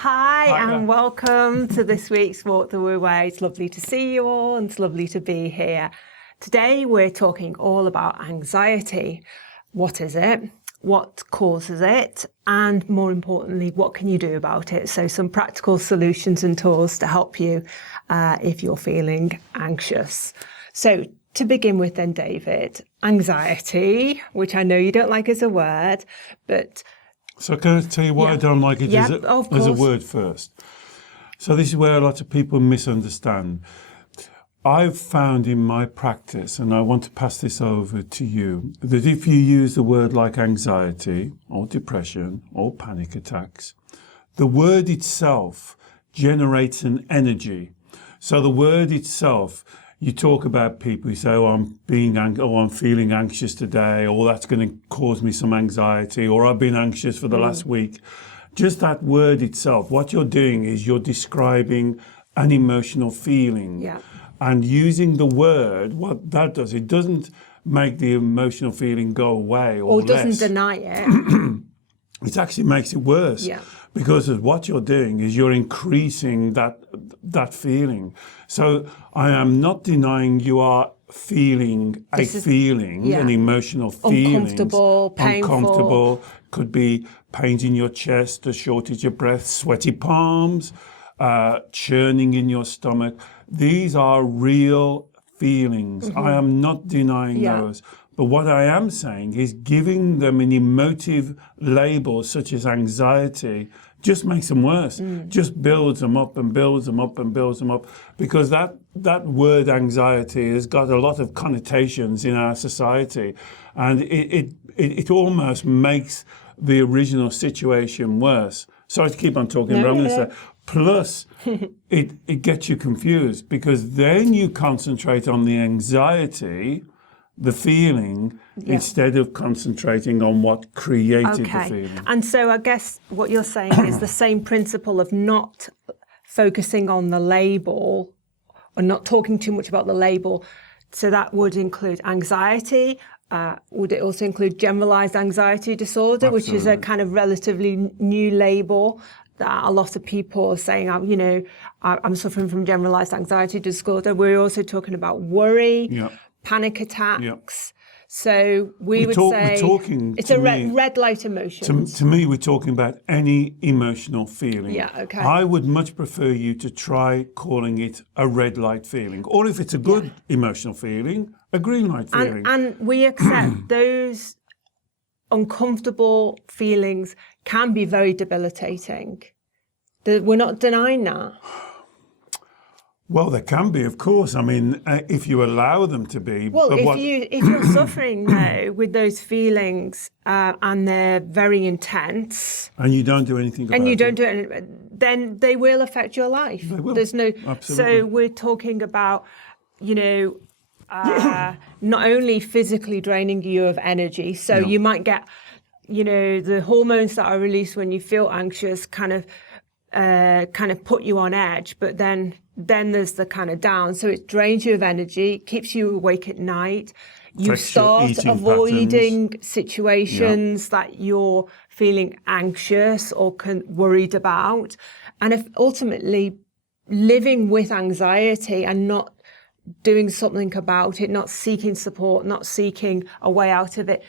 Hi, Hi and there. welcome to this week's Walk the Wu Wei. It's lovely to see you all and it's lovely to be here. Today we're talking all about anxiety. What is it? What causes it? And more importantly, what can you do about it? So some practical solutions and tools to help you if you're feeling anxious. So to begin with then, David, anxiety, which I know you don't like as a word, but So can I tell you why I don't like it of as a course. word first? So this is where a lot of people misunderstand. I've found in my practice, and I want to pass this over to you, that if you use the word like anxiety or depression or panic attacks, the word itself generates an energy. So the word itself, you talk about people, you say, oh, I'm feeling anxious today, or that's going to cause me some anxiety, or I've been anxious for the last week. Just that word itself, what you're doing is you're describing an emotional feeling. Yeah. And using the word, what that does, it doesn't make the emotional feeling go away or doesn't less. deny it. It actually makes it worse. Yeah. Because of what you're doing is you're increasing that feeling. So I am not denying you are feeling an emotional feeling. Uncomfortable, painful. Uncomfortable. Could be pains in your chest, a shortage of breath, sweaty palms, churning in your stomach. These are real feelings. I am not denying those. But what I am saying is giving them an emotive label such as anxiety just makes them worse, just builds them up and builds them up and builds them up, because that word anxiety has got a lot of connotations in our society, and it almost makes the original situation worse. Sorry to keep on talking, but I'm going to say, plus it gets you confused, because then you concentrate on the anxiety, the feeling, instead of concentrating on what created the feeling. And so I guess what you're saying is the same principle of not focusing on the label or not talking too much about the label. So that would include anxiety. Would it also include generalized anxiety disorder, Absolutely. which is a kind of relatively new label that a lot of people are saying, I'm suffering from generalized anxiety disorder. We're also talking about worry, panic attacks. So we're talking it's a red light emotion. To me, we're talking about any emotional feeling. Yeah, okay. I would much prefer you to try calling it a red light feeling. Or if it's a good emotional feeling, a green light feeling. And we accept those uncomfortable feelings can be very debilitating. We're not denying that. Well, there can be, of course. I mean, if you allow them to be. Well, if you're suffering though with those feelings and they're very intense, and you don't do anything about it, and you don't do it, then they will affect your life. They will. There's no. Absolutely. So we're talking about, not only physically draining you of energy. So you might get, the hormones that are released when you feel anxious kind of put you on edge, but then there's the kind of down. So it drains you of energy, keeps you awake at night. You start avoiding situations that you're feeling anxious or worried about. And if ultimately living with anxiety and not doing something about it, not seeking support, not seeking a way out of it,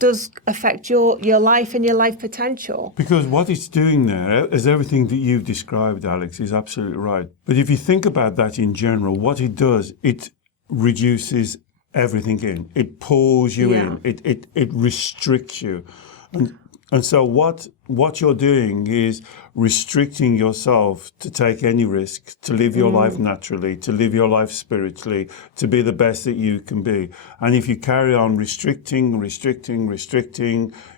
does affect your life and your life potential. Because what it's doing there, as everything that you've described, Alex, is absolutely right. But if you think about that in general, what it does, it reduces everything in. It pulls you in. It restricts you. And so what you're doing is restricting yourself to take any risk, to live your life naturally, to live your life spiritually, to be the best that you can be. And if you carry on restricting,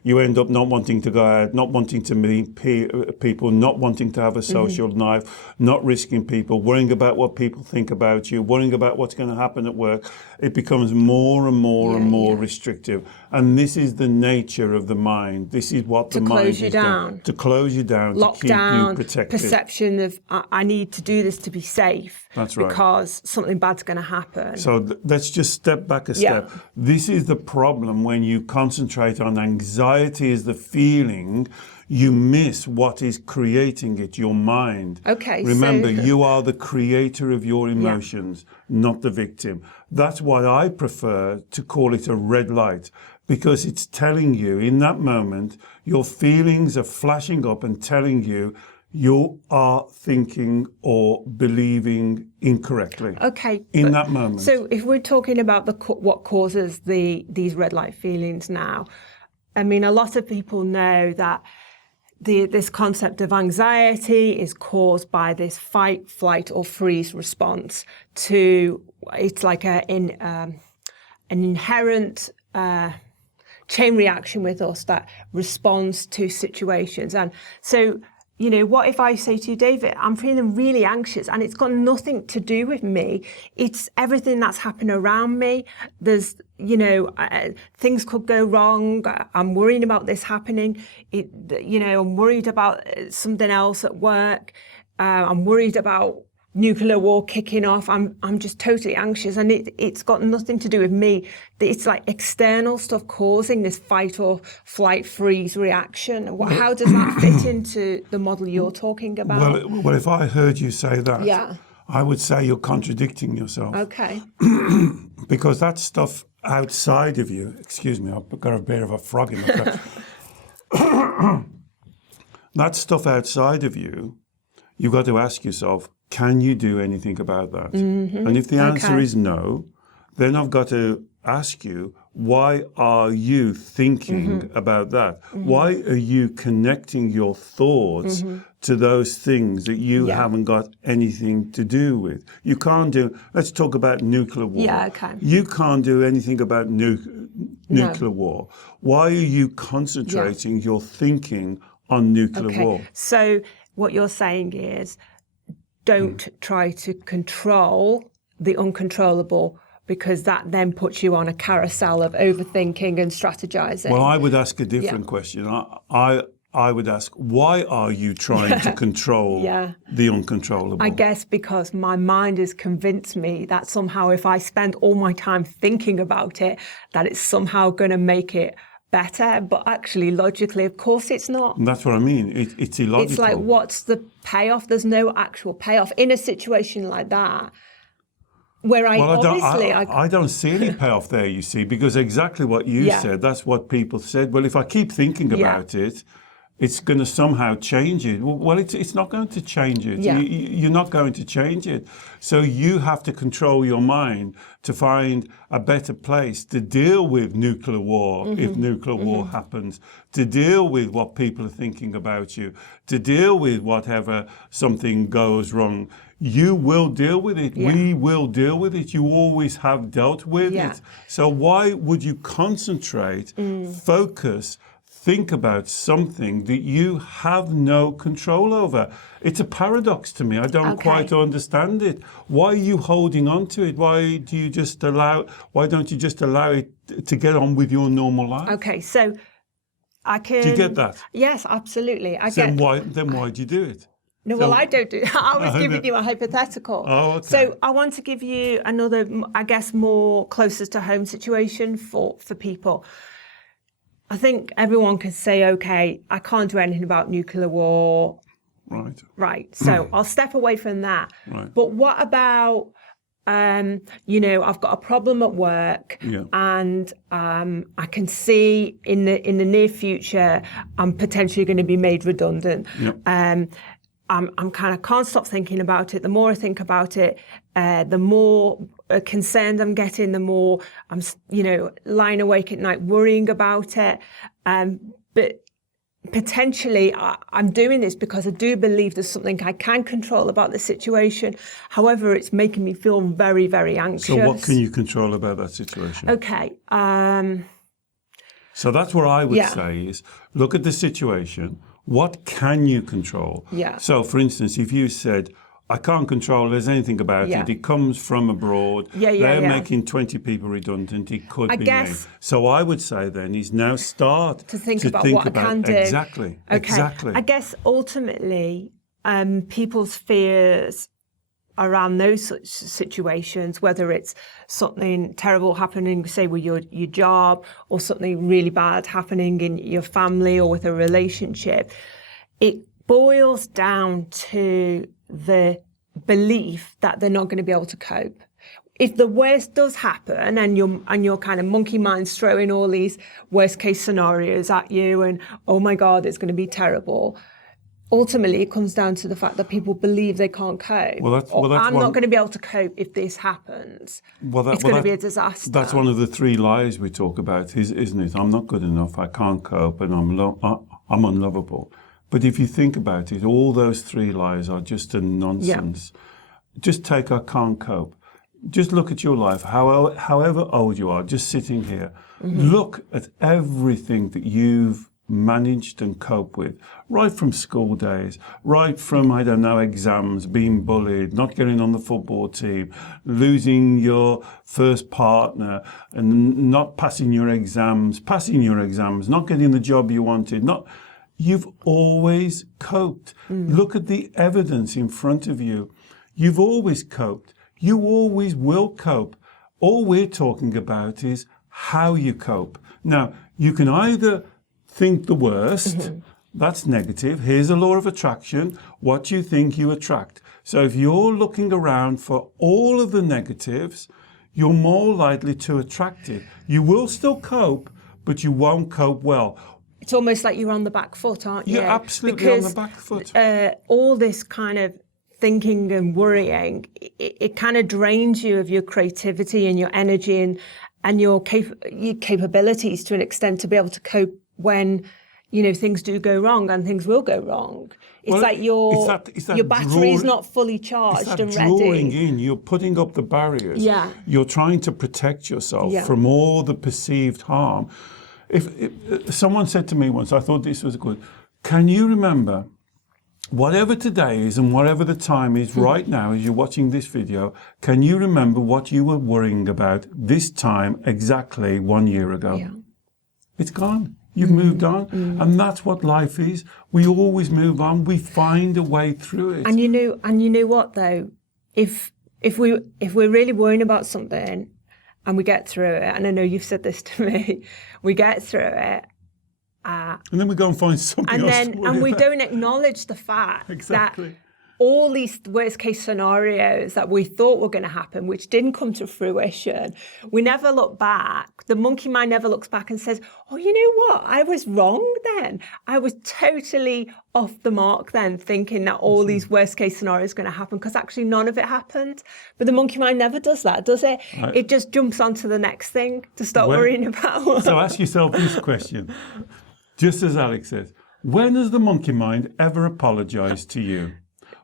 you end up not wanting to go out, not wanting to meet people, not wanting to have a social life, not risking people, worrying about what people think about you, worrying about what's going to happen at work. It becomes more and more restrictive. And this is the nature of the mind. This is what the mind is down. To close you down, to keep Lockdown, you protected. perception of I need to do this to be safe. That's right. Because something bad's going to happen. So let's just step back a step. This is the problem when you concentrate on anxiety as the feeling. You miss what is creating it, your mind. Okay. Remember, you are the creator of your emotions, not the victim. That's why I prefer to call it a red light, because it's telling you in that moment, your feelings are flashing up and telling you are thinking or believing incorrectly. Okay. In that moment. So if we're talking about what causes these red light feelings now, I mean, a lot of people know that this concept of anxiety is caused by this fight, flight, or freeze response to, it's like an inherent chain reaction with us that responds to situations. And so, you know, what if I say to you, David, I'm feeling really anxious and it's got nothing to do with me. It's everything that's happened around me. There's, you know, things could go wrong. I'm worrying about this happening. I'm worried about something else at work. I'm worried about nuclear war kicking off. I'm just totally anxious, and it's got nothing to do with me. It's like external stuff causing this fight or flight freeze reaction. How does that fit into the model you're talking about? Well, if I heard you say that, I would say you're contradicting yourself. Okay. Because that stuff outside of you, excuse me, I've got a bit of a frog in my throat. That stuff outside of you, you've got to ask yourself, can you do anything about that? Mm-hmm. And if the answer is no, then I've got to ask you, why are you thinking about that? Mm-hmm. Why are you connecting your thoughts to those things that you haven't got anything to do with? You can't do, let's talk about nuclear war. Yeah, okay. You can't do anything about nuclear war. Why are you concentrating your thinking on nuclear war? So what you're saying is, don't try to control the uncontrollable, because that then puts you on a carousel of overthinking and strategizing. Well, I would ask a different question. I would ask, why are you trying to control the uncontrollable? I guess because my mind has convinced me that somehow if I spend all my time thinking about it, that it's somehow going to make it better. But actually, logically, of course, it's not. And that's what I mean. It's illogical. It's like, what's the payoff? There's no actual payoff in a situation like that. Where I don't see any payoff there, you see, because exactly what you said, that's what people said. Well, if I keep thinking about it, it's going to somehow change it. Well, it's not going to change it. Yeah. You're not going to change it. So you have to control your mind to find a better place to deal with nuclear war, if nuclear war happens, to deal with what people are thinking about you, to deal with whatever something goes wrong. You will deal with it. Yeah. We will deal with it. You always have dealt with it. So why would you concentrate, focus, think about something that you have no control over? It's a paradox to me. I don't quite understand it. Why are you holding on to it? Why don't you just allow it to get on with your normal life? Okay, so I can... Do you get that? Yes, absolutely. Then why do you do it? No, well, I don't do. I was giving you a hypothetical. Oh, okay. So I want to give you another, I guess, more closest to home situation for people. I think everyone can say, okay, I can't do anything about nuclear war. Right. So I'll step away from that. Right. But what about, I've got a problem at work, and I can see in the near future I'm potentially going to be made redundant. I'm kind of can't stop thinking about it. The more I think about it, the more concerned I'm getting, the more I'm, lying awake at night worrying about it. But potentially I'm doing this because I do believe there's something I can control about the situation. However, it's making me feel very, very anxious. So what can you control about that situation? Okay. So that's what I would say is, look at the situation. What can you control? Yeah. So, for instance, if you said, I can't control there's anything about Yeah. it. It comes from abroad. They're yeah. making 20 people redundant. It could I be guess me. So I would say then is now start to think about what I can do. Exactly. Okay. Exactly. I guess ultimately, people's fears around those such situations, whether it's something terrible happening, say with your job, or something really bad happening in your family or with a relationship, it boils down to the belief that they're not going to be able to cope. If the worst does happen and your kind of monkey mind's throwing all these worst case scenarios at you and, oh my God, it's going to be terrible. Ultimately, it comes down to the fact that people believe they can't cope. I'm not going to be able to cope if this happens. It's going to be a disaster. That's one of the three lies we talk about, isn't it? I'm not good enough, I can't cope, and I'm unlovable. But if you think about it, all those three lies are just a nonsense. Yeah. Just take I can't cope. Just look at your life, however old you are, just sitting here. Mm-hmm. Look at everything that you've managed and cope with, right from school days, right from, I don't know, exams, being bullied, not getting on the football team, losing your first partner and not passing your exams, not getting the job you wanted, you've always coped. Look at the evidence in front of you. You've always coped. You always will cope. All we're talking about is how you cope. Now, you can either think the worst, that's negative. Here's the law of attraction. What you think, you attract. So if you're looking around for all of the negatives, you're more likely to attract it. You will still cope, but you won't cope well. It's almost like you're on the back foot, aren't you? You're absolutely on the back foot. All this kind of thinking and worrying, it kind of drains you of your creativity and your energy and your capabilities to an extent to be able to cope when, things do go wrong, and things will go wrong. It's like your battery is not fully charged and ready. Drawing in, you're putting up the barriers. Yeah. You're trying to protect yourself from all the perceived harm. If someone said to me once, I thought this was good, can you remember, whatever today is and whatever the time is right now as you're watching this video, can you remember what you were worrying about this time exactly 1 year ago? Yeah. It's gone. You've moved on. And that's what life is. We always move on. We find a way through it. And you know what though? If we're really worrying about something and we get through it, and I know you've said this to me, we get through it, and then we go and find something else to worry and we about. don't acknowledge the fact Exactly. that all these worst case scenarios that we thought were going to happen, which didn't come to fruition, we never look back. The monkey mind never looks back and says, oh, you know what? I was wrong then. I was totally off the mark then, thinking that all these worst case scenarios are going to happen, because actually none of it happened. But the monkey mind never does that, does it? Right. It just jumps onto the next thing to start worrying about. So ask yourself this question, just as Alex says, when has the monkey mind ever apologized to you?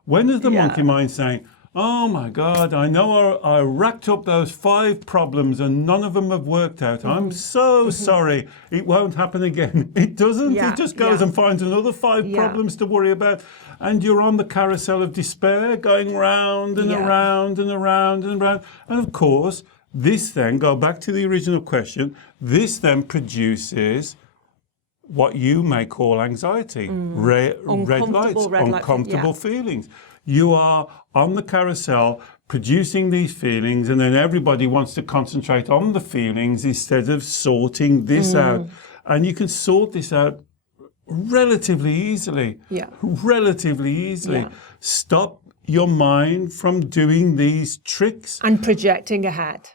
When is the monkey mind saying, oh my God, I know I racked up those 5 problems and none of them have worked out. I'm so sorry. It won't happen again. It doesn't. It just goes and finds another 5 problems to worry about. And you're on the carousel of despair, going round and around and around and around. And of course, this then, go back to the original question, this then produces what you may call anxiety, red lights, uncomfortable feelings. You are on the carousel producing these feelings, and then everybody wants to concentrate on the feelings instead of sorting this out. And you can sort this out relatively easily. Stop your mind from doing these tricks and projecting ahead,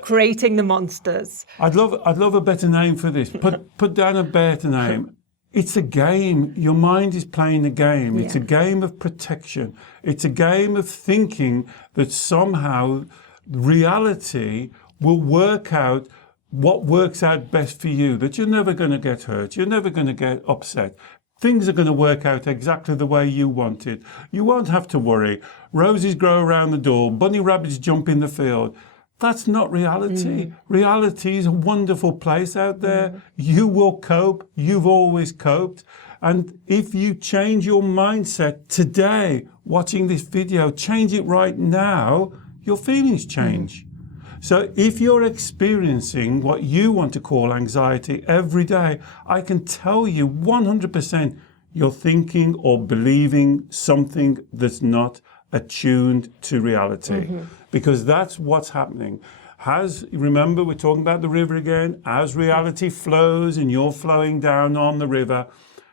creating the monsters. I'd love a better name for this. Put down a better name. It's a game. Your mind is playing a game. It's a game of protection. It's a game of thinking that somehow reality will work out what works out best for you, that you're never going to get hurt, you're never going to get upset. Things are going to work out exactly the way you want it. You won't have to worry. Roses grow around the door. Bunny rabbits jump in the field. That's not reality. Reality is a wonderful place out there. You will cope. You've always coped. And if you change your mindset today, watching this video, change it right now, your feelings change. So if you're experiencing what you want to call anxiety every day, I can tell you 100% you're thinking or believing something that's not attuned to reality, because that's what's happening. Remember, we're talking about the river again. As reality flows and you're flowing down on the river,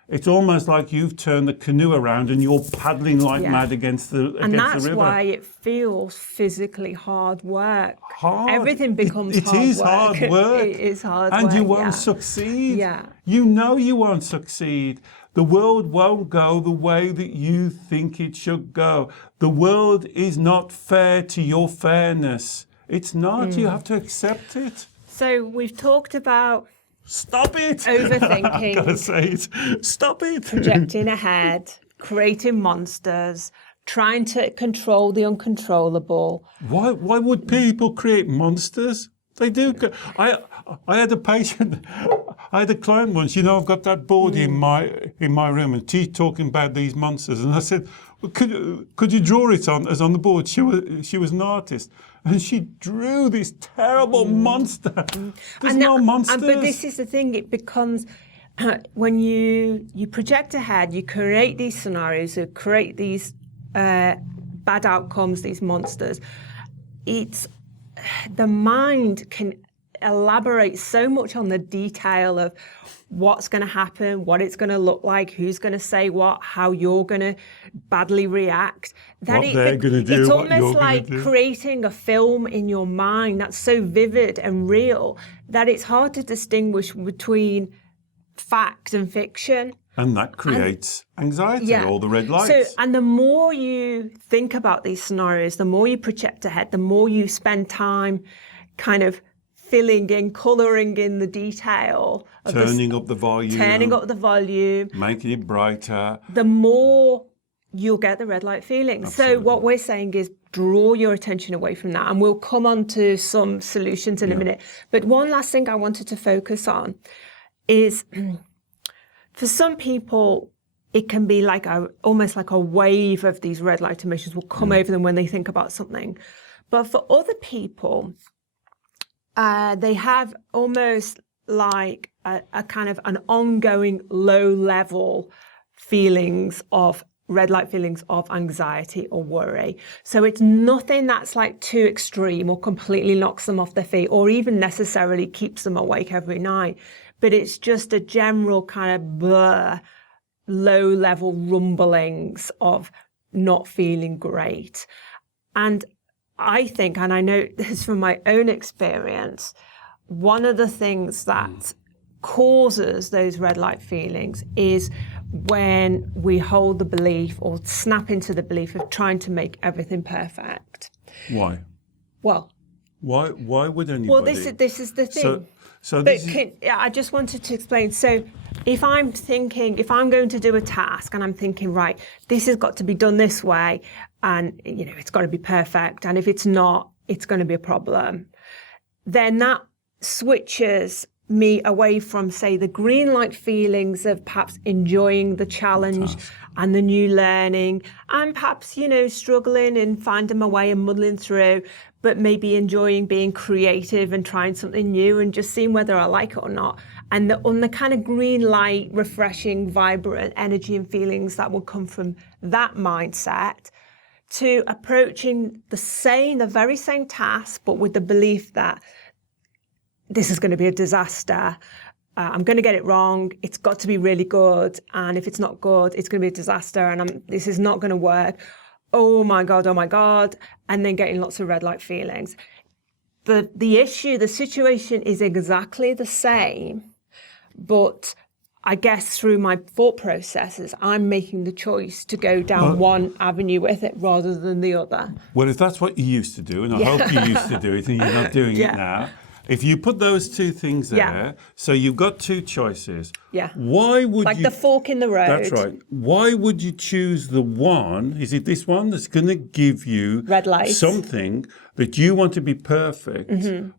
it's almost like you've turned the canoe around and you're paddling like mad against the river. And that's why it feels physically hard work. Hard. Everything becomes hard work. It is hard work. It is hard work. And you won't succeed. Yeah. You know you won't succeed. The world won't go the way that you think it should go. The world is not fair to your fairness. It's not. You have to accept it. So we've talked about stop it. Overthinking. I've got to say it. Stop it. Projecting ahead, creating monsters, trying to control the uncontrollable. Why would people create monsters? They do. I had a patient. I had a client once. I've got that board in my room, and she's talking about these monsters. And I said, well, could you draw it as on the board? She was an artist, and she drew this terrible monster. There's no monsters. But this is the thing. It becomes when you project ahead, you create these scenarios, you create these bad outcomes, these monsters. It's the mind can elaborate so much on the detail of what's going to happen, what it's going to look like, who's going to say what, how you're going to badly react. What they're going to do, it's what you're almost like going to do. Creating a film in your mind that's so vivid and real that it's hard to distinguish between fact and fiction. And that creates anxiety, all the red lights. And the more you think about these scenarios, the more you project ahead, the more you spend time kind of filling in, colouring in the detail. Turning up the volume. Making it brighter. The more you'll get the red light feeling. Absolutely. So what we're saying is draw your attention away from that. And we'll come on to some solutions in a minute. But one last thing I wanted to focus on is... For some people, it can be like almost like a wave of these red light emotions will come over them when they think about something. But for other people, they have almost like a kind of an ongoing low level feelings of red light feelings of anxiety or worry. So it's nothing that's like too extreme or completely knocks them off their feet or even necessarily keeps them awake every night. But it's just a general kind of low-level rumblings of not feeling great. And I think, and I know this from my own experience, one of the things that causes those red light feelings is when we hold the belief or snap into the belief of trying to make everything perfect. Why? Well, why would anybody? Well, this is the thing. I just wanted to explain. So if I'm going to do a task and I'm thinking, right, this has got to be done this way and, it's got to be perfect. And if it's not, it's going to be a problem. Then that switches me away from, say, the green light feelings of perhaps enjoying the challenge and the new learning and perhaps, struggling and finding my way and muddling through, but maybe enjoying being creative and trying something new and just seeing whether I like it or not. And on the kind of green light, refreshing, vibrant energy and feelings that will come from that mindset to approaching the very same task, but with the belief that this is going to be a disaster. I'm going to get it wrong. It's got to be really good. And if it's not good, it's going to be a disaster. And this is not going to work. Oh my God. And then getting lots of red light feelings. The situation is exactly the same. But I guess through my thought processes, I'm making the choice to go down one avenue with it rather than the other. Well, if that's what you used to do, and I hope you used to do it and you're not doing it now, if you put those two things there, so you've got two choices. Yeah. Why would the fork in the road. That's right. Why would you choose the one? Is it this one that's going to give you red lights, something that you want to be perfect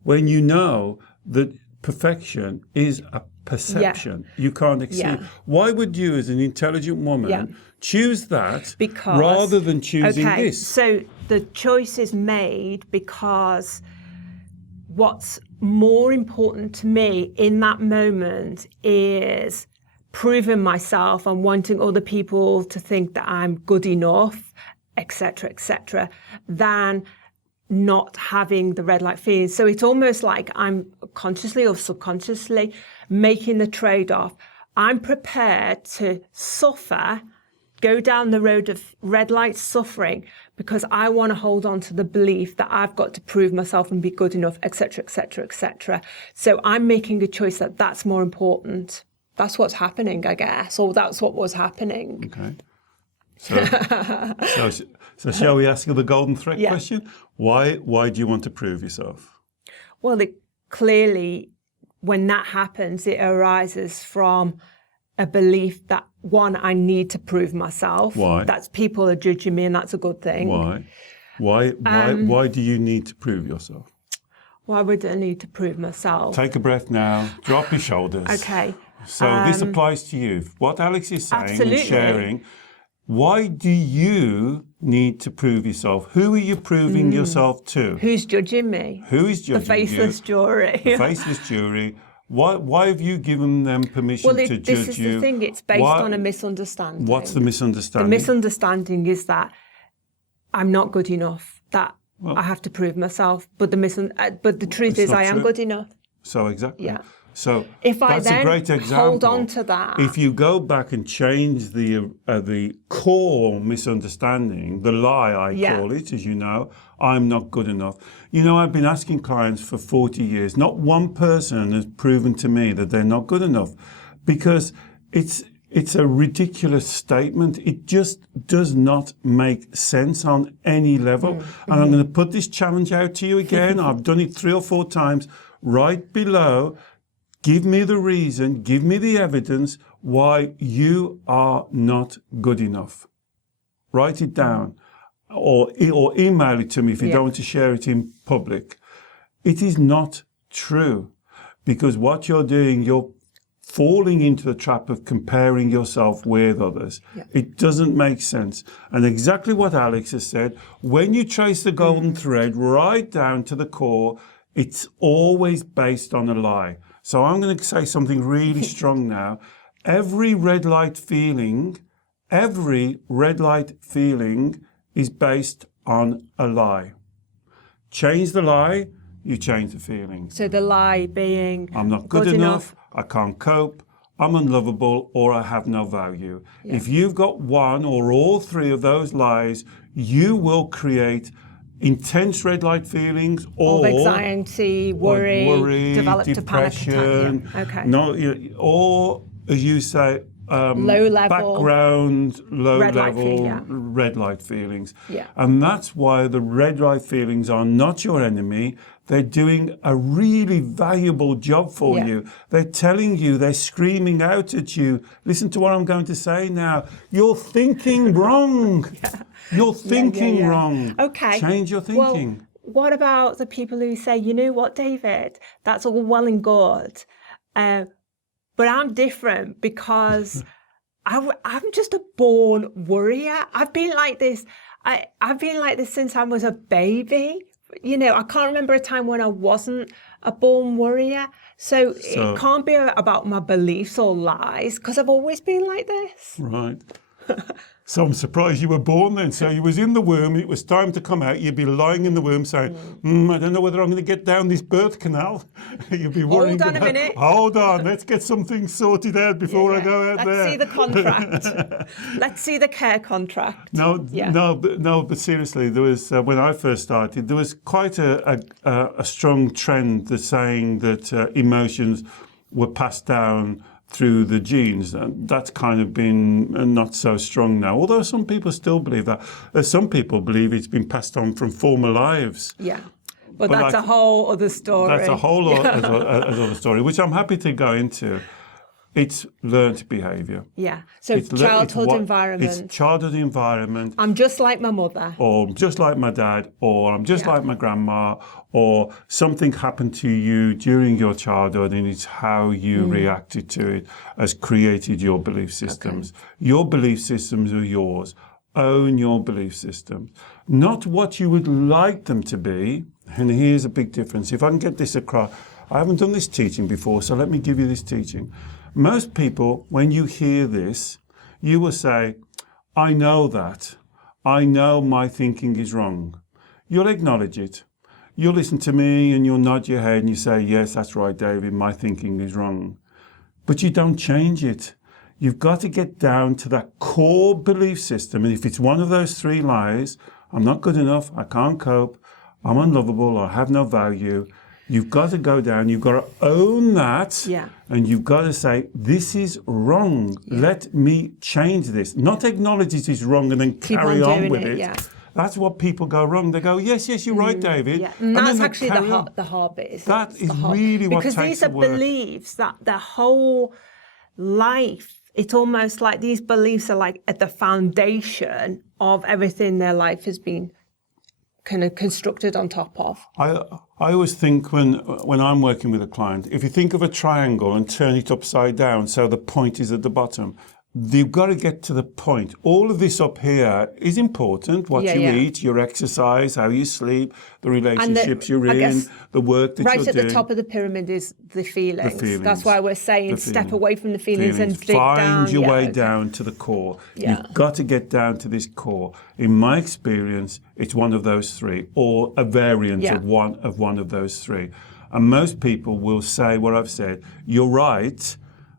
when you know that perfection is a perception. You can't exceed. Why would you, as an intelligent woman, choose that rather than choosing this? So the choice is made because what's more important to me in that moment is proving myself and wanting other people to think that I'm good enough, etc., than not having the red light feelings. So it's almost like I'm consciously or subconsciously making the trade-off. I'm prepared to suffer, go down the road of red light suffering, because I want to hold on to the belief that I've got to prove myself and be good enough, etc. So I'm making a choice that that's more important. That's what's happening, I guess, or that's what was happening. Okay. So shall we ask you the golden thread question? Why do you want to prove yourself? Well, clearly, when that happens, it arises from a belief that, one, I need to prove myself. Why? That's people are judging me, and that's a good thing. Why? Why do you need to prove yourself? Why would I need to prove myself? Take a breath now. Drop your shoulders. Okay. So this applies to you. What Alex is saying Absolutely. and sharing. Why do you need to prove yourself? Who are you proving yourself to? Who's judging me? Who is judging The faceless jury. The faceless jury. Why have you given them permission to judge you? This is the thing. It's based on a misunderstanding. What's the misunderstanding? The misunderstanding is that I'm not good enough. That I have to prove myself. But the truth is, I am good enough. So exactly. Yeah. So if that's I then a great example. Hold on to that. If you go back and change the core misunderstanding, the lie I call it, as you know, I'm not good enough. You know, I've been asking clients for 40 years. Not one person has proven to me that they're not good enough, because it's a ridiculous statement. It just does not make sense on any level. And I'm going to put this challenge out to you again. I've done it 3 or 4 times. Right below, give me the reason, give me the evidence why you are not good enough. Write it down or email it to me if you don't want to share it in public. It is not true, because what you're doing, you're falling into the trap of comparing yourself with others. It doesn't make sense. And exactly what Alex has said, when you trace the golden thread right down to the core, it's always based on a lie. So I'm going to say something really strong now. Every red light feeling is based on a lie. Change the lie, you change the feeling. So the lie being, I'm not good enough, I can't cope, I'm unlovable, or I have no value. If you've got one or all 3 of those lies, you will create intense red light feelings or anxiety, worry, develop depression, a panic attack. Or as you say, low level background, low red level light red light feelings. Yeah. And that's why the red light feelings are not your enemy. They're doing a really valuable job for you. They're telling you, they're screaming out at you. Listen to what I'm going to say now. You're thinking wrong. You're thinking wrong. Okay. Change your thinking. Well, what about the people who say, you know what, David, that's all well and good, but I'm different because I'm just a born worrier. I've been like this. I've been like this since I was a baby. You know, I can't remember a time when I wasn't a born worrier. So it can't be about my beliefs or lies, because I've always been like this. Right. So I'm surprised you were born then. So you was in the womb, it was time to come out, you'd be lying in the womb saying, I don't know whether I'm going to get down this birth canal. You'd be worrying. Hold on a minute. Hold on, let's get something sorted out before I go out there. Let's see the contract. Let's see the care contract. No, but seriously, there was, when I first started, there was quite a strong trend that's saying that emotions were passed down through the genes. That's kind of been not so strong now, although some people still believe that. Some people believe it's been passed on from former lives. Yeah, but that's a whole other story. That's a whole other story, which I'm happy to go into. It's learned behavior. Yeah. So childhood environment. It's childhood environment. I'm just like my mother. Or I'm just like my dad, or I'm just like my grandma, or something happened to you during your childhood and it's how you reacted to it has created your belief systems. Okay. Your belief systems are yours. Own your belief systems. Not what you would like them to be. And here's a big difference. If I can get this across, I haven't done this teaching before, so let me give you this teaching. Most people, when you hear this, you will say, I know that. I know my thinking is wrong. You'll acknowledge it. You'll listen to me and you'll nod your head and you say, yes, that's right, David, my thinking is wrong. But you don't change it. You've got to get down to that core belief system. And if it's one of those three lies, I'm not good enough, I can't cope, I'm unlovable, I have no value, you've got to go down, you've got to own that, and you've got to say, this is wrong. Let me change this. Not acknowledge it is wrong and then carry on with it. That's what people go wrong. They go, yes, you're right, David. Yeah. And that's actually the hard bit. That is really what takes the work. Because these are beliefs that their whole life, it's almost like these beliefs are like at the foundation of everything their life has been kind of constructed on top of. I always think when I'm working with a client, if you think of a triangle and turn it upside down so the point is at the bottom, you've got to get to the point. All of this up here is important, what you eat, your exercise, how you sleep, the relationships you're in, the work that you're doing. Right at the top of the pyramid is the feelings. That's why we're saying step away from the feelings and dig down. Find your way down to the core. You've got to get down to this core. In my experience, it's one of those three, or a variant of one of those three. And most people will say what I've said, you're right,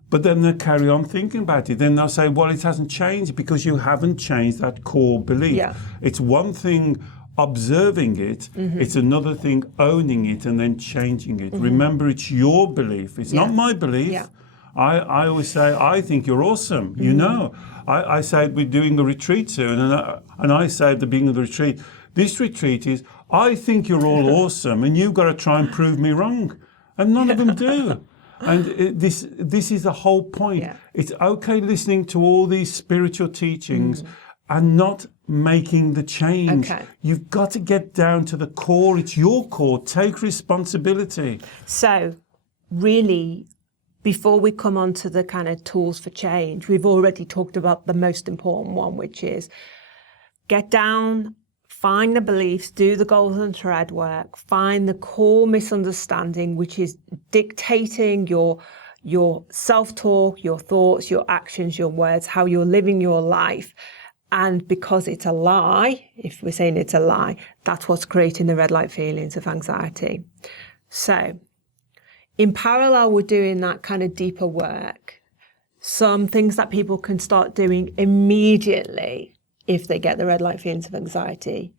but then they'll carry on thinking about it. Then they'll say, well, it hasn't changed because you haven't changed that core belief. Yeah. It's one thing observing it. It's another thing owning it and then changing it. Remember, it's your belief. It's not my belief. Yeah. I always say, I think you're awesome. You know, I say we're doing a retreat soon. And I say at the beginning of the retreat, this retreat is, I think you're all awesome and you've got to try and prove me wrong. And none of them do. And this is the whole point. Yeah. It's okay listening to all these spiritual teachings and not making the change. Okay. You've got to get down to the core. It's your core. Take responsibility. So really, before we come on to the kind of tools for change, we've already talked about the most important one, which is get down, find the beliefs, do the golden thread work, find the core misunderstanding, which is dictating your self-talk, your thoughts, your actions, your words, how you're living your life. And because it's a lie, if we're saying it's a lie, that's what's creating the red light feelings of anxiety. So in parallel with doing that kind of deeper work, some things that people can start doing immediately if they get the red light feelings of anxiety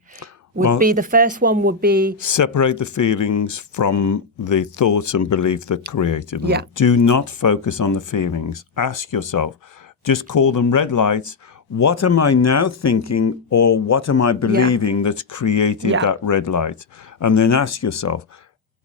would be, the first one would be... separate the feelings from the thoughts and belief that created them. Yeah. Do not focus on the feelings. Ask yourself, just call them red lights. What am I now thinking or what am I believing that's created that red light? And then ask yourself,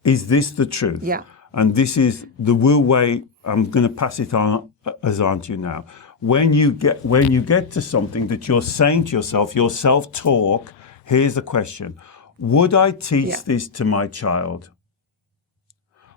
is this the truth? Yeah. And this is the Wu Wei. I'm going to pass it on to you now. When you get to something that you're saying to yourself, your self-talk, here's the question. Would I teach this to my child?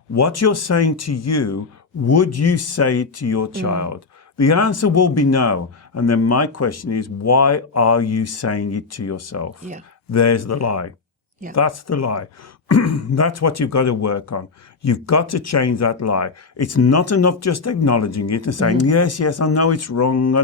What you're saying to you, would you say it to your child? The answer will be no. And then my question is, why are you saying it to yourself? Yeah. There's the lie. Yeah. That's the lie. That's what you've got to work on. You've got to change that lie. It's not enough just acknowledging it and saying, yes, I know it's wrong, but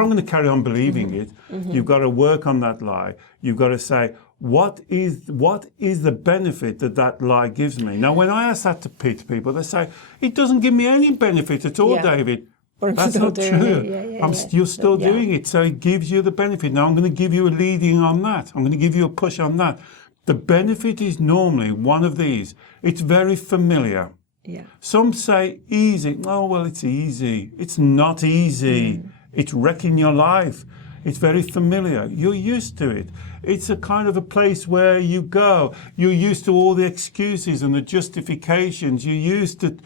I'm going to carry on believing it. You've got to work on that lie. You've got to say, what is the benefit that lie gives me? Now, when I ask that to people, they say, it doesn't give me any benefit at all, David. That's not true. You're still doing it. So it gives you the benefit. Now I'm going to give you a leading on that. I'm going to give you a push on that. The benefit is normally one of these. It's very familiar. Yeah. Some say easy. Oh, well, it's easy. It's not easy. It's wrecking your life. It's very familiar. You're used to it. It's a kind of a place where you go. You're used to all the excuses and the justifications. You're used to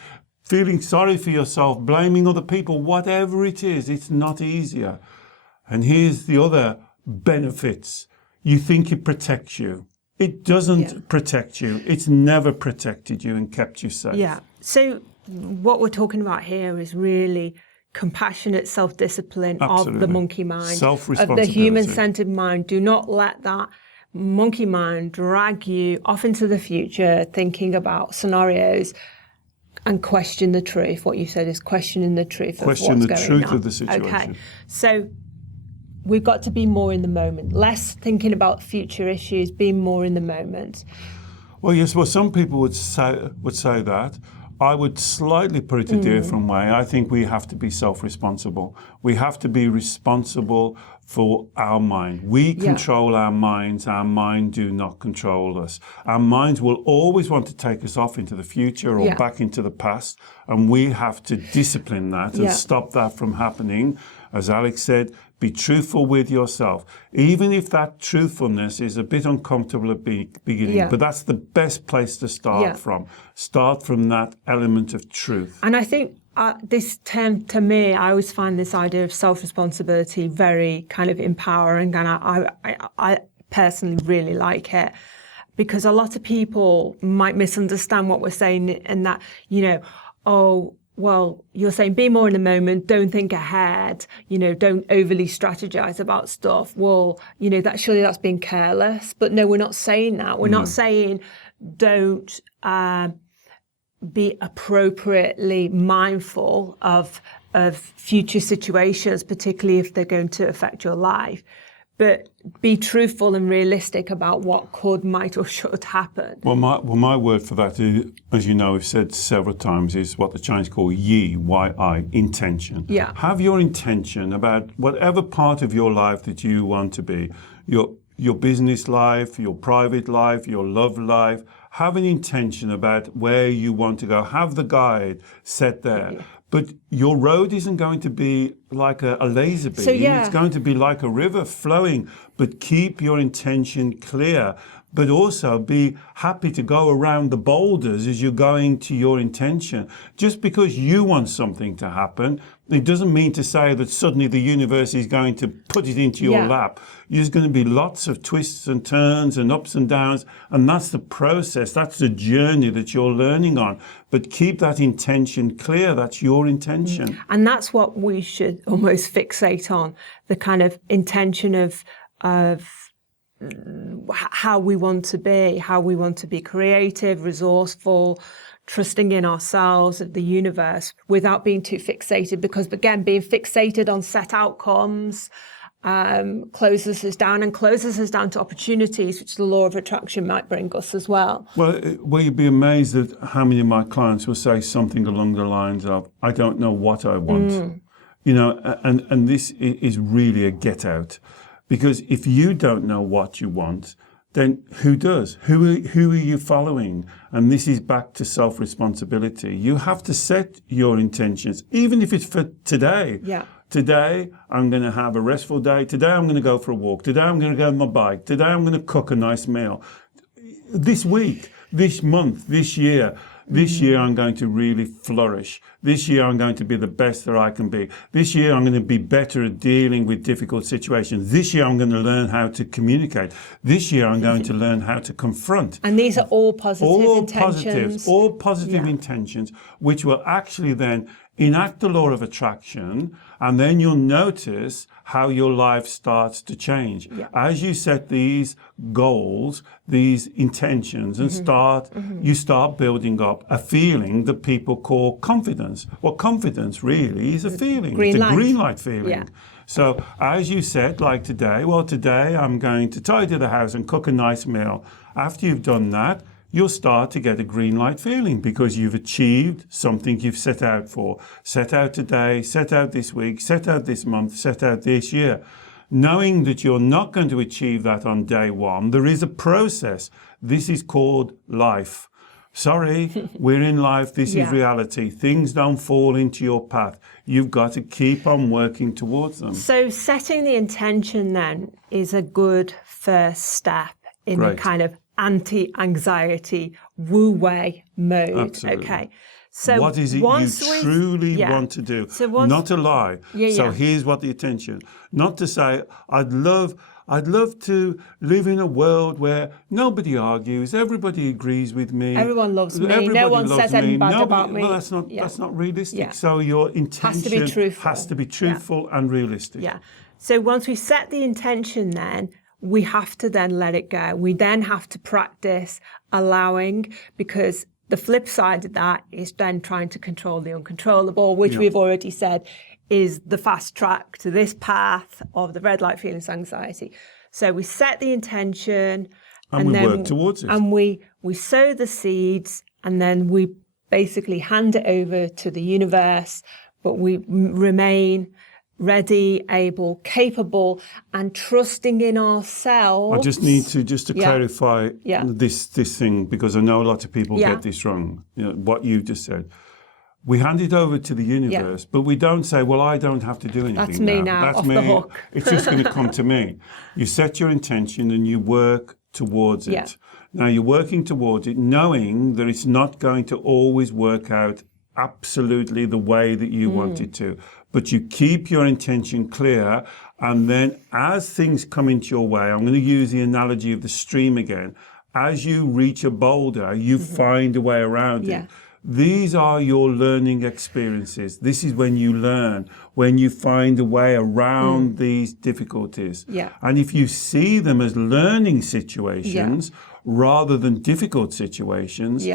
feeling sorry for yourself, blaming other people, whatever it is, it's not easier. And here's the other benefits. You think it protects you. It doesn't protect you. It's never protected you and kept you safe. Yeah. So what we're talking about here is really compassionate self-discipline of the monkey mind, of the human-centered mind. Do not let that monkey mind drag you off into the future, thinking about scenarios, and question the truth. What you said is questioning the truth of what's going on. Question the truth of the situation. Okay. So we've got to be more in the moment, less thinking about future issues, being more in the moment. Well, yes. Well, some people would say that. I would slightly put it a different way. I think we have to be self-responsible. We have to be responsible for our mind. We control our minds. Our mind do not control us. Our minds will always want to take us off into the future or back into the past, and we have to discipline that and stop that from happening. As Alex said, be truthful with yourself, even if that truthfulness is a bit uncomfortable at the beginning. But that's the best place to start from. Start from that element of truth. And I think this term, to me, I always find this idea of self-responsibility very kind of empowering, and I personally really like it, because a lot of people might misunderstand what we're saying, and that, well, you're saying be more in the moment, don't think ahead, don't overly strategize about stuff. Well, that's being careless. But no, we're not saying that. We're not saying don't be appropriately mindful of future situations, particularly if they're going to affect your life. But be truthful and realistic about what could, might, or should happen. Well, my word for that, is, as you know, we've said several times, is what the Chinese call yi, Y-I, intention. Yeah. Have your intention about whatever part of your life that you want to be, your business life, your private life, your love life. Have an intention about where you want to go. Have the guide set there. Yeah. But your road isn't going to be like a laser beam. It's going to be like a river flowing. But keep your intention clear. But also be happy to go around the boulders as you're going to your intention. Just because you want something to happen, it doesn't mean to say that suddenly the universe is going to put it into your lap. There's going to be lots of twists and turns and ups and downs. And that's the process. That's the journey that you're learning on. But keep that intention clear. That's your intention. And that's what we should almost fixate on, the kind of intention of how we want to be creative, resourceful, trusting in ourselves, the universe, without being too fixated. Because again, being fixated on set outcomes closes us down to opportunities, which the law of attraction might bring us as well. Well, you'd be amazed at how many of my clients will say something along the lines of, I don't know what I want. And this is really a get out. Because if you don't know what you want, then who does? Who are you following? And this is back to self-responsibility. You have to set your intentions, even if it's for today. Yeah. Today, I'm going to have a restful day. Today, I'm going to go for a walk. Today, I'm going to go on my bike. Today, I'm going to cook a nice meal. This week, this month, this year, I'm going to really flourish. This year, I'm going to be the best that I can be. This year, I'm going to be better at dealing with difficult situations. This year, I'm going to learn how to communicate. This year, I'm going to learn how to confront. And these are all positive intentions. All positive intentions, which will actually then enact the law of attraction, and then you'll notice how your life starts to change. Yeah. As you set these goals, these intentions, and you start building up a feeling that people call confidence. Well, confidence really is a feeling. It's a green light feeling. Yeah. So as you said, like today, today I'm going to tidy the house and cook a nice meal. After you've done that, you'll start to get a green light feeling because you've achieved something you've set out for. Set out today, set out this week, set out this month, set out this year. Knowing that you're not going to achieve that on day one, there is a process. This is called life. Sorry, we're in life. This is reality. Things don't fall into your path. You've got to keep on working towards them. So setting the intention then is a good first step in the kind of anti-anxiety Wu Wei mode. Absolutely. Okay. So what is it you truly want to do? So not a lie. So here's what the attention. Not to say, I'd love to live in a world where nobody argues, everybody agrees with me. Everyone loves me. No one says anything bad about me. Well, that's not realistic. So your intention has to be truthful and realistic. Yeah. So once we set the intention, then we have to then let it go. We then have to practice allowing, because the flip side of that is then trying to control the uncontrollable, which we've already said is the fast track to this path of the red light feelings anxiety. So we set the intention and we then work towards it. And we sow the seeds, and then we basically hand it over to the universe, but we remain ready, able, capable, and trusting in ourselves. I just need to clarify this thing, because I know a lot of people get this wrong. What you just said. We hand it over to the universe, but we don't say, well, I don't have to do anything. That's me now. That's off me. The hook. It's just going to come to me. You set your intention and you work towards it. Yeah. Now you're working towards it, knowing that it's not going to always work out absolutely the way that you want it to. But you keep your intention clear, and then as things come into your way, I'm going to use the analogy of the stream again. As you reach a boulder, you find a way around it. These are your learning experiences. This is when you learn, when you find a way around these difficulties. And if you see them as learning situations rather than difficult situations,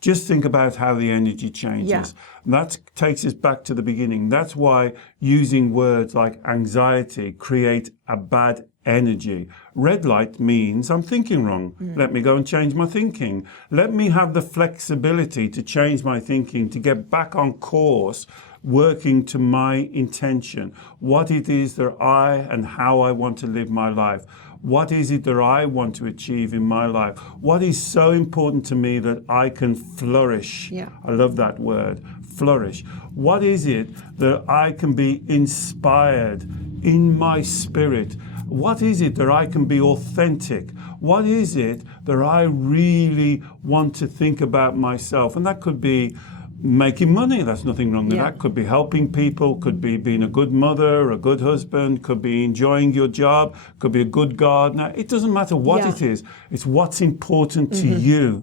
just think about how the energy changes. And that takes us back to the beginning. That's why using words like anxiety create a bad energy. Red light means I'm thinking wrong. Let me go and change my thinking. Let me have the flexibility to change my thinking, to get back on course, working to my intention. What it is that I and how I want to live my life. What is it that I want to achieve in my life? What is so important to me that I can flourish? I love that word, flourish. What is it that I can be inspired in my spirit? What is it that I can be authentic? What is it that I really want to think about myself? And that could be making money. That's nothing wrong with that. Could be helping people, could be being a good mother, a good husband, could be enjoying your job, could be a good gardener. It doesn't matter what it is. It's what's important to you.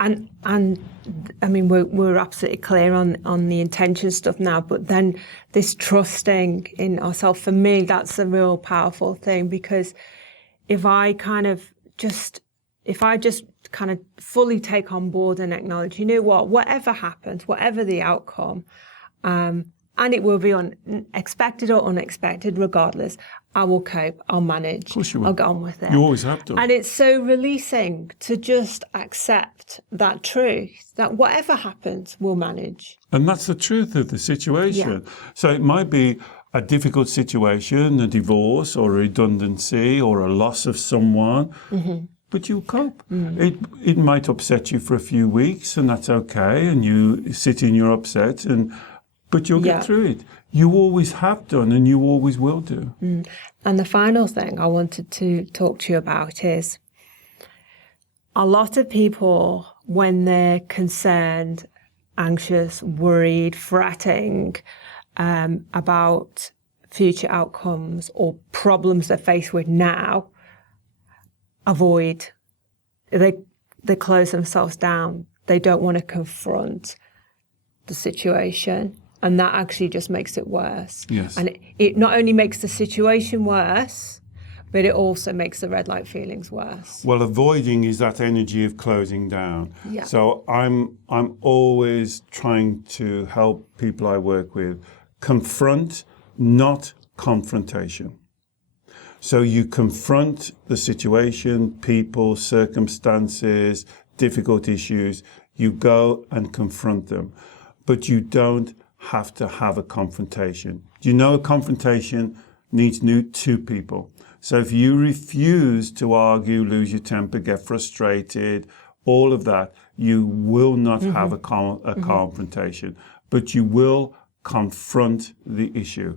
And I mean, we're absolutely clear on the intention stuff now, but then this trusting in ourselves, for me, that's a real powerful thing, because if I just kind of fully take on board and acknowledge, you know what, whatever happens, whatever the outcome, and it will be expected or unexpected, regardless, I will cope, I'll manage, of course you will. I'll get on with it. You always have to. And it's so releasing to just accept that truth, that whatever happens, we'll manage. And that's the truth of the situation. So it might be a difficult situation, a divorce or a redundancy or a loss of someone, but you'll cope. It might upset you for a few weeks, and that's okay, and you sit in your upset, but you'll get through it. You always have done, and you always will do. And the final thing I wanted to talk to you about is a lot of people, when they're concerned, anxious, worried, fretting about future outcomes or problems they're faced with now, avoid. They close themselves down. They don't want to confront the situation, and that actually just makes it worse. And it not only makes the situation worse, but it also makes the red light feelings worse. Well, avoiding is that energy of closing down. So I'm always trying to help people I work with confront, not confrontation. So you confront the situation, people, circumstances, difficult issues. You go and confront them. But you don't have to have a confrontation. You know, a confrontation needs two people. So if you refuse to argue, lose your temper, get frustrated, all of that, you will not have a confrontation. But you will confront the issue.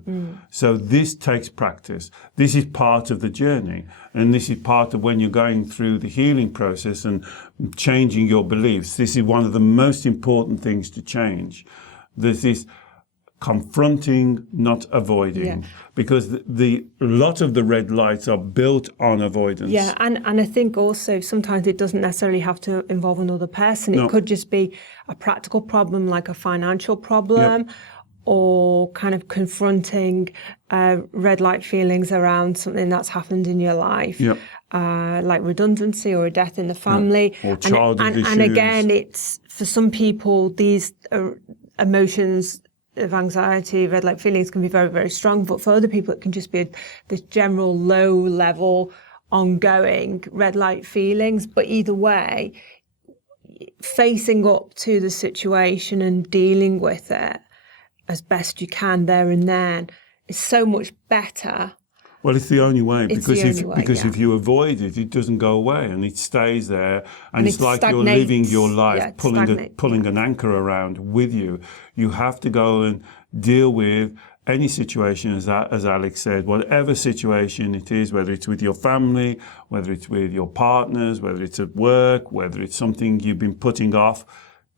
So this takes practice. This is part of the journey. And this is part of when you're going through the healing process and changing your beliefs. This is one of the most important things to change. This is confronting, not avoiding, because a lot of the red lights are built on avoidance. Yeah, and I think also sometimes it doesn't necessarily have to involve another person. No. It could just be a practical problem, like a financial problem, or kind of confronting red light feelings around something that's happened in your life, like redundancy or a death in the family. Or childhood issues. And again, it's for some people, these emotions of anxiety, red light feelings can be very, very strong. But for other people, it can just be this general low level, ongoing red light feelings. But either way, facing up to the situation and dealing with it as best you can there and then is so much better. Well, it's the only way, because if you avoid it, it doesn't go away and it stays there, and it's like you're stagnates. living your life pulling Yeah. an anchor around with you. You have to go and deal with any situation, as Alex said, whatever situation it is, whether it's with your family, whether it's with your partners, whether it's at work, whether it's something you've been putting off,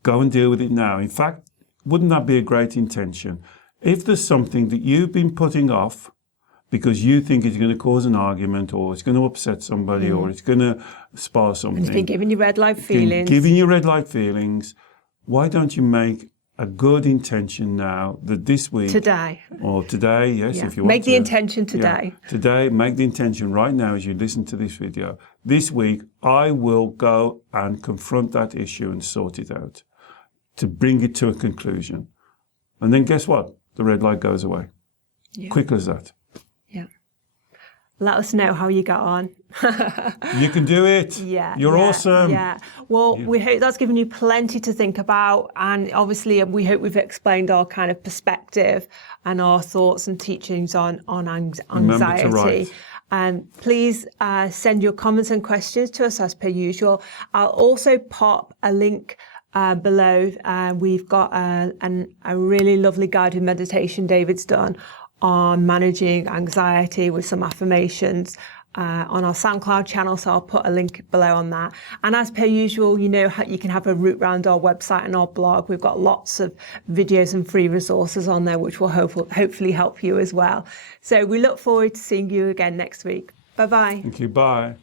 go and deal with it now. In fact, wouldn't that be a great intention? If there's something that you've been putting off because you think it's going to cause an argument, or it's going to upset somebody, or it's going to spar something. And it's been giving you red light feelings. Giving you red light feelings. Why don't you make a good intention now that this week... Today. Or today, yes, if you want Make to. the intention today. Yeah, today, make the intention right now as you listen to this video. This week, I will go and confront that issue and sort it out to bring it to a conclusion. And then guess what? The red light goes away. Quick as that. Yeah. Let us know how you got on. You can do it. You're awesome. Yeah. Well, we hope that's given you plenty to think about. And obviously, we hope we've explained our kind of perspective and our thoughts and teachings on anxiety. Remember to write. Please send your comments and questions to us as per usual. I'll also pop a link below. We've got a really lovely guided meditation David's done on managing anxiety with some affirmations on our SoundCloud channel, so I'll put a link below on that. And as per usual, you know how you can have a route round our website and our blog. We've got lots of videos and free resources on there, which will hopefully help you as well. So we look forward to seeing you again next week. Bye-bye. Thank you. Bye.